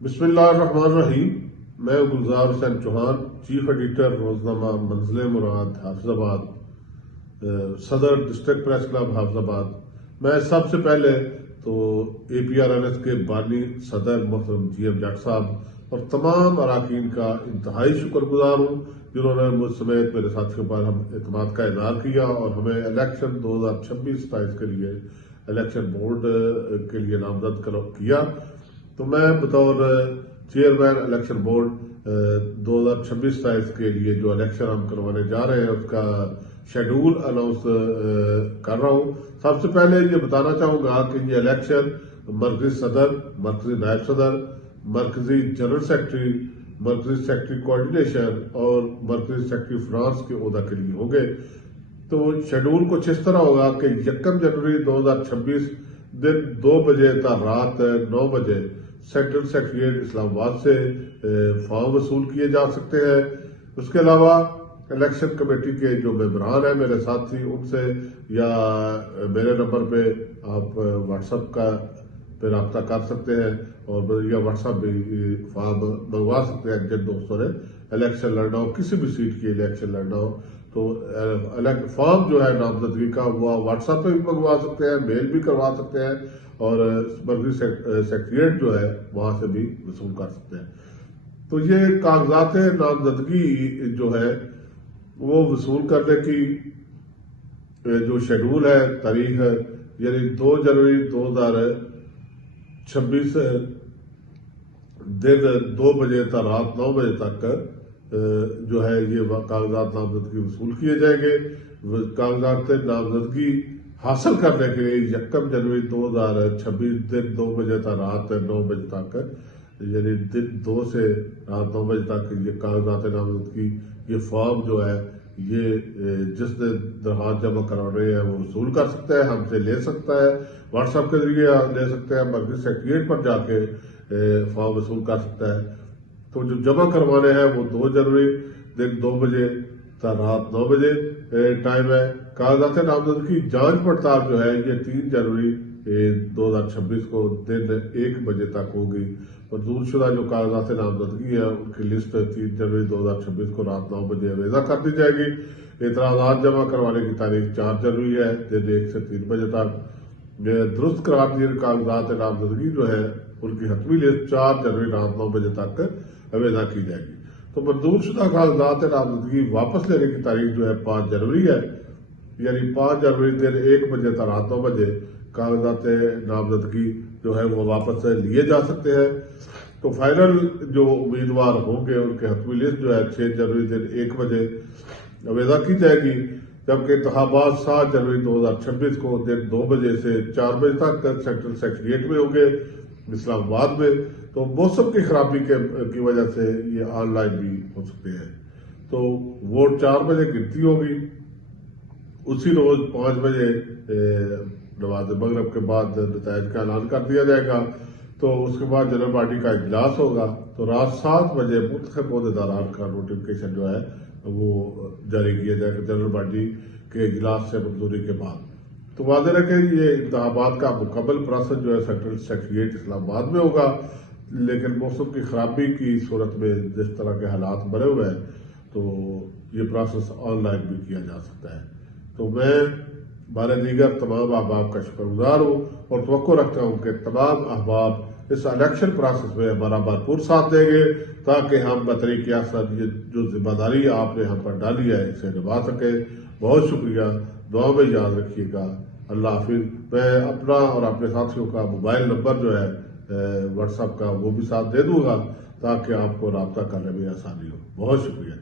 بسم اللہ الرحمن الرحیم۔ میں گلزار حسین چوہان، چیف ایڈیٹر روزنامہ منزل مراد حافظ آباد، صدر ڈسٹرکٹ پریس کلب حافظ آباد۔ میں سب سے پہلے تو APRNS کے بانی صدر محترم GM جٹ صاحب اور تمام اراکین کا انتہائی شکر گزار ہوں، جنہوں نے مجھ سمیت میرے ساتھیوں پر ہم اعتماد کا اظہار کیا اور ہمیں الیکشن 2026-27 کے لیے الیکشن بورڈ کے لیے نامزد کیا۔ تو میں بطور چیئرمین الیکشن بورڈ 2026-27 کے لیے جو الیکشن ہم کروانے جا رہے ہیں اس کا شیڈول اناؤنس کر رہا ہوں۔ سب سے پہلے یہ بتانا چاہوں گا کہ یہ الیکشن مرکزی صدر، مرکزی نائب صدر، مرکزی جنرل سیکرٹری، مرکزی سیکرٹری کوآرڈینیشن اور مرکزی سیکرٹری فرانس کے عہدہ کے لیے ہوں گے۔ تو شیڈول کچھ اس طرح ہوگا کہ 1 جنوری 2026 دن 2 بجے تا رات 9 بجے سینٹرل سیکریٹریٹ اسلام آباد سے فارم وصول کیے جا سکتے ہیں۔ اس کے علاوہ الیکشن کمیٹی کے جو ممبران ہیں میرے ساتھی، ان سے یا میرے نمبر پہ آپ واٹس ایپ کا پہ رابطہ کر سکتے ہیں اور یا واٹس ایپ بھی فارم منگوا سکتے ہیں جن دوستوں نے الیکشن لڑنا ہو، کسی بھی سیٹ کی الیکشن لڑنا ہو تو فارم جو ہے نامزدگی کا وہ واٹس ایپ پہ بھی منگوا سکتے ہیں، میل بھی کروا سکتے ہیں اور مرکزی سیکریٹریٹ جو ہے وہاں سے بھی وصول کر سکتے ہیں۔ تو یہ کاغذات نامزدگی جو ہے وہ وصول کرنے کی جو شیڈول ہے، تاریخ ہے، یعنی 2 جنوری 2026 دن 2 بجے تا رات 9 بجے تک جو ہے یہ کاغذات نامزدگی وصول کیے جائیں گے۔ کاغذات نامزدگی حاصل کرنے کے لیے 1 جنوری 2026 دن 2 بجے تا رات 9 بجے تک، یعنی دن 2 سے رات 9 بجے تک یہ کاغذات نامزدگی، یہ فارم جو ہے یہ جس نے درخواست جمع کرانے ہیں وہ وصول کر سکتا ہے، ہم سے لے سکتا ہے، واٹس ایپ کے ذریعے لے سکتے ہیں، مرکزی سیکریٹریٹ پر جا کے فارم وصول کر سکتا ہے۔ تو جو جمع کروانے ہیں وہ 2 جنوری دن 2 بجے تا رات 9 بجے ٹائم ہے۔ کاغذات نامزدگی کی جانچ پڑتال جو ہے یہ 3 جنوری 2026 کو دن 1 بجے تک ہوگی۔ منظور شدہ جو کاغذات نامزدگی ہے ان کی لسٹ 3 جنوری 2026 کو رات 9 بجے وضع کر دی جائے گی۔ اعتراضات جمع کروانے کی تاریخ 4 جنوری ہے دن 1 سے 3 بجے تک۔ درست قرار دیے کاغذات نامزدگی جو ہے ان کی حتمی لسٹ 4 جنوری رات 9 بجے تک وضع کی جائے گی۔ تو منظور شدہ کاغذات نامزدگی واپس لینے کی تاریخ جو ہے 5 جنوری ہے، یعنی 5 جنوری دن 1 بجے تا رات 9 بجے کاغذات نامزدگی جو ہے وہ واپس لیے جا سکتے ہیں۔ تو فائنل جو امیدوار ہوں گے ان کے حتمی لسٹ جو ہے 6 جنوری دن 1 بجے وضع کی جائے گی، جبکہ انتخابات 7 جنوری 2026 کو دن 2 بجے سے 4 بجے تک سینٹرل سیکریٹریٹ میں ہوں گے اسلام آباد میں۔ تو موسم کی خرابی کی وجہ سے یہ آن لائن بھی ہو سکتے ہیں۔ تو ووٹ 4 بجے گنتی ہوگی، اسی روز 5 بجے نماز مغرب کے بعد نتائج کا اعلان کر دیا جائے گا۔ تو اس کے بعد جنرل باڈی کا اجلاس ہوگا، تو رات 7 بجے منتخب عہدیداران کا نوٹیفکیشن جو ہے وہ جاری کیا جائے گا جنرل باڈی کے اجلاس سے منظوری کے بعد۔ تو واضح ہے کہ یہ انتخابات کا مکمل پروسیس جو ہے سینٹرل سیکریٹریٹ اسلام آباد میں ہوگا، لیکن موسم کی خرابی کی صورت میں جس طرح کے حالات بنے ہوئے ہیں تو یہ پروسیس آن لائن بھی کیا جا سکتا ہے۔ تو میں بارے دیگر تمام احباب کا شکر گزار ہوں اور توقع رکھتا ہوں کہ تمام احباب اس الیکشن پروسیس میں ہمارا بھرپور ساتھ دیں گے تاکہ ہم بطریق احسن یہ جو ذمہ داری آپ نے ہم پر ڈالی ہے اسے نبھا سکیں۔ بہت شکریہ، دعا میں یاد رکھیے گا۔ اللہ حافظ۔ میں اپنا اور اپنے ساتھیوں کا موبائل نمبر جو ہے واٹس ایپ کا وہ بھی ساتھ دے دوں گا تاکہ آپ کو رابطہ کرنے میں آسانی ہو۔ بہت شکریہ۔